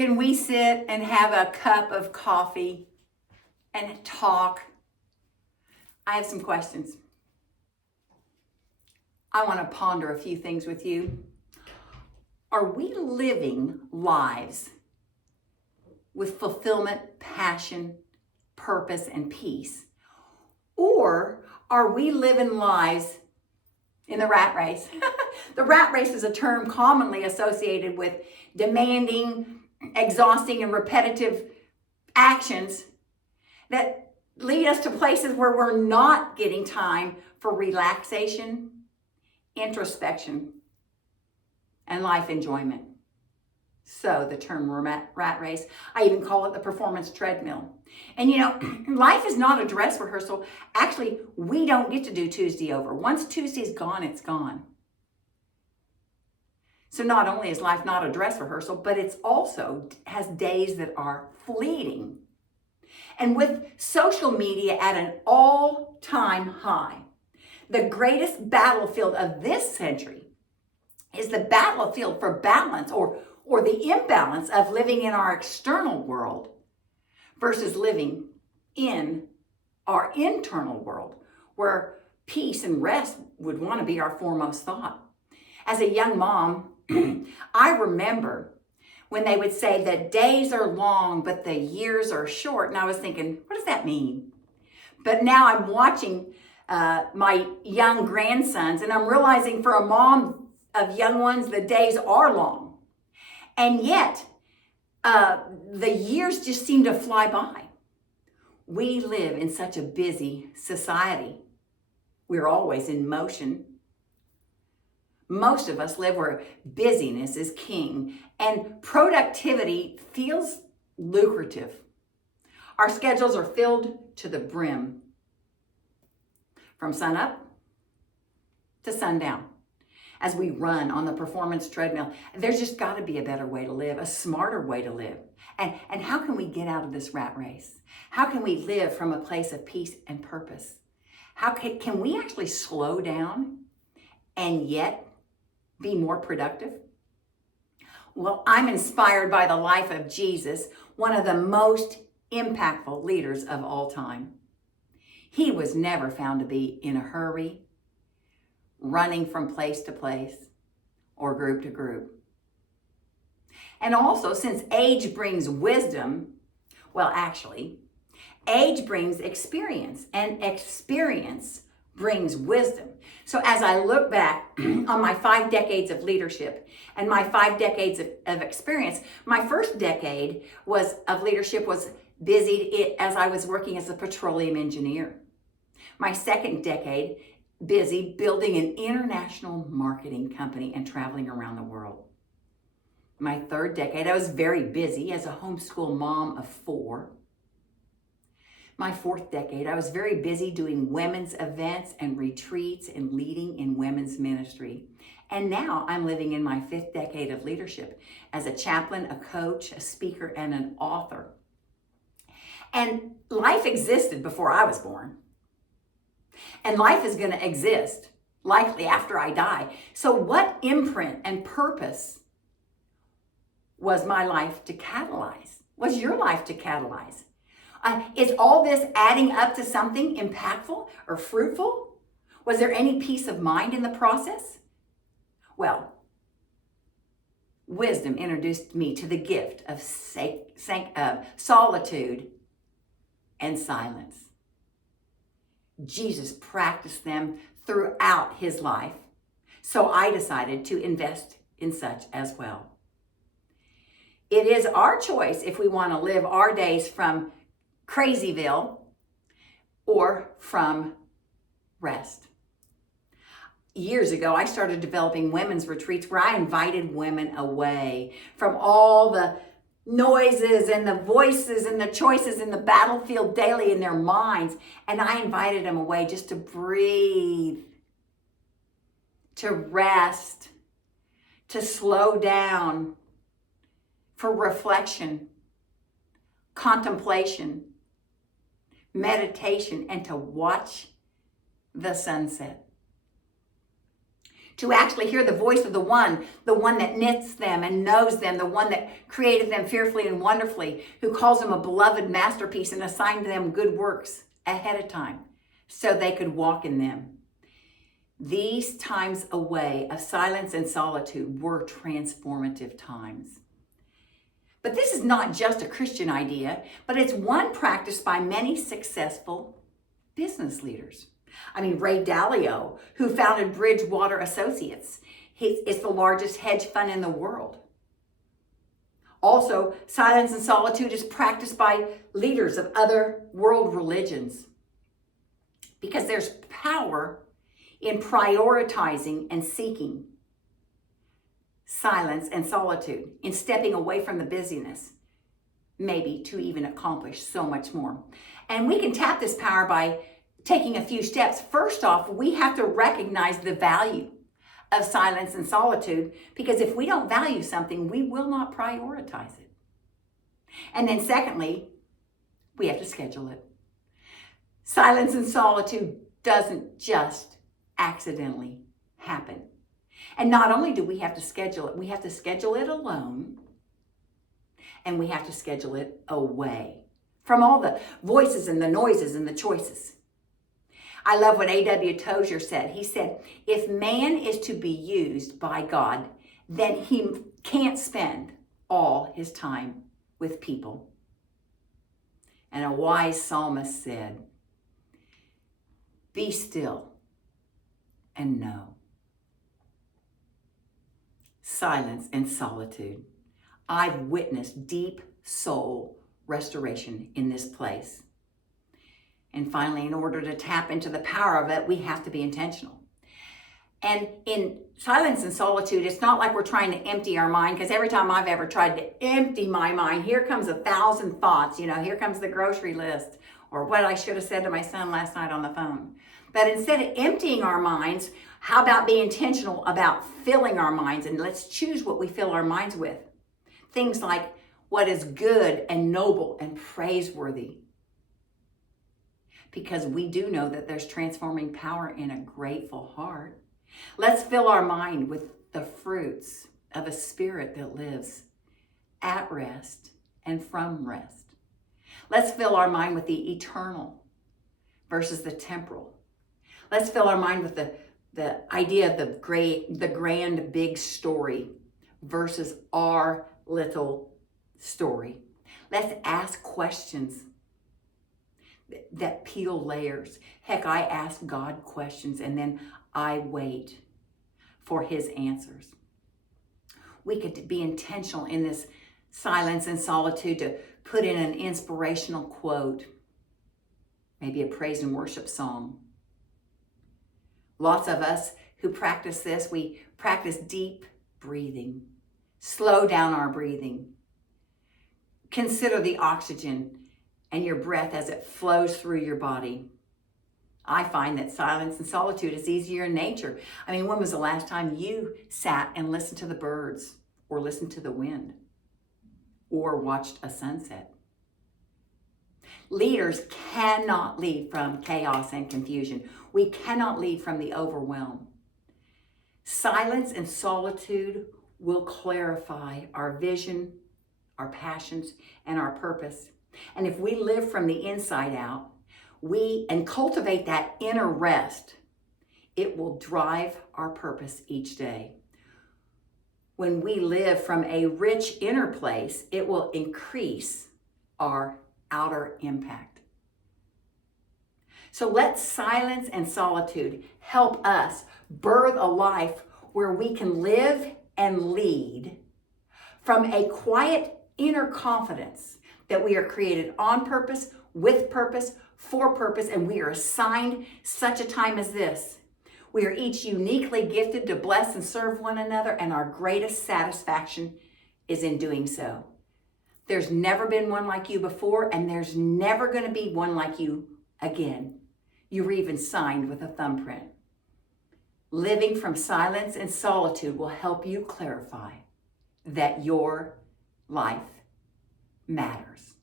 Can we sit and have a cup of coffee and talk? I have some questions. I want to ponder a few things with you. Are we living lives with fulfillment, passion, purpose, and peace? Or are we living lives in the rat race? The rat race is a term commonly associated with demanding, exhausting, and repetitive actions that lead us to places where we're not getting time for relaxation, introspection, and life enjoyment. So the term rat race, I even call it the performance treadmill. And life is not a dress rehearsal. Actually, we don't get to do Tuesday over. Once Tuesday's gone, it's gone. So not only is life not a dress rehearsal, but it's also has days that are fleeting. And with social media at an all-time high, the greatest battlefield of this century is the battlefield for balance or the imbalance of living in our external world versus living in our internal world, where peace and rest would want to be our foremost thought. As a young mom, I remember when they would say that days are long, but the years are short. And I was thinking, what does that mean? But now I'm watching my young grandsons, and I'm realizing for a mom of young ones, the days are long. And yet, the years just seem to fly by. We live in such a busy society. We're always in motion. Most of us live where busyness is king and productivity feels lucrative. Our schedules are filled to the brim from sunup to sundown. As we run on the performance treadmill, there's just got to be a better way to live, a smarter way to live. And how can we get out of this rat race? How can we live from a place of peace and purpose? How can we actually slow down and yet be more productive? Well, I'm inspired by the life of Jesus, one of the most impactful leaders of all time. He was never found to be in a hurry, running from place to place or group to group. And also, since age brings wisdom, well, actually, age brings experience, and experience brings wisdom. So as I look back on my 5 decades of leadership and my 5 decades of experience, my first decade of leadership was busy as I was working as a petroleum engineer. My second decade, busy building an international marketing company and traveling around the world. My third decade, I was very busy as a homeschool mom of 4. My fourth decade, I was very busy doing women's events and retreats and leading in women's ministry. And now I'm living in my 5th decade of leadership as a chaplain, a coach, a speaker, and an author. And life existed before I was born. And life is going to exist, likely after I die. So what imprint and purpose was my life to catalyze? Was your life to catalyze? Is all this adding up to something impactful or fruitful? Was there any peace of mind in the process? Well, wisdom introduced me to the gift of solitude and silence. Jesus practiced them throughout his life, so I decided to invest in such as well. It is our choice if we want to live our days from Crazyville or from rest. Years ago, I started developing women's retreats where I invited women away from all the noises and the voices and the choices in the battlefield daily in their minds. And I invited them away just to breathe, to rest, to slow down, for reflection, contemplation, meditation, and to watch the sunset. to actually hear the voice of the one that knits them and knows them, the one that created them fearfully and wonderfully, who calls them a beloved masterpiece and assigned them good works ahead of time so they could walk in them. These times away of silence and solitude were transformative times. But this is not just a Christian idea, but it's one practiced by many successful business leaders. I mean, Ray Dalio, who founded Bridgewater Associates, it's the largest hedge fund in the world. Also, silence and solitude is practiced by leaders of other world religions because there's power in prioritizing and seeking silence and solitude, in stepping away from the busyness, maybe to even accomplish so much more. And we can tap this power by taking a few steps. First off, we have to recognize the value of silence and solitude, because if we don't value something, we will not prioritize it. And then secondly, we have to schedule it. Silence and solitude doesn't just accidentally happen. And not only do we have to schedule it, we have to schedule it alone, and we have to schedule it away from all the voices and the noises and the choices. I love what A.W. Tozier said. He said, if man is to be used by God, then he can't spend all his time with people. And a wise psalmist said, be still and know. Silence and solitude. I've witnessed deep soul restoration in this place. And finally, in order to tap into the power of it, we have to be intentional. And in silence and solitude, it's not like we're trying to empty our mind, because every time I've ever tried to empty my mind, here comes 1,000 thoughts. Here comes the grocery list, or what I should have said to my son last night on the phone. But instead of emptying our minds, how about being intentional about filling our minds? And let's choose what we fill our minds with. Things like what is good and noble and praiseworthy. Because we do know that there's transforming power in a grateful heart. Let's fill our mind with the fruits of a spirit that lives at rest and from rest. Let's fill our mind with the eternal versus the temporal. Let's fill our mind with the idea of the grand big story versus our little story. Let's ask questions that peel layers. Heck, I ask God questions and then I wait for his answers. We could be intentional in this silence and solitude to put in an inspirational quote, maybe a praise and worship song. Lots of us who practice this, we practice deep breathing. Slow down our breathing. Consider the oxygen and your breath as it flows through your body. I find that silence and solitude is easier in nature. I mean, when was the last time you sat and listened to the birds, or listened to the wind, or watched a sunset? Leaders cannot lead from chaos and confusion. We cannot lead from the overwhelm. Silence and solitude will clarify our vision, our passions, and our purpose. And if we live from the inside out, and cultivate that inner rest, it will drive our purpose each day. When we live from a rich inner place, it will increase our outer impact. So let silence and solitude help us birth a life where we can live and lead from a quiet inner confidence that we are created on purpose, with purpose, for purpose, and we are assigned such a time as this. We are each uniquely gifted to bless and serve one another, and our greatest satisfaction is in doing so. There's never been one like you before, and there's never going to be one like you again. You were even signed with a thumbprint. Living from silence and solitude will help you clarify that your life matters.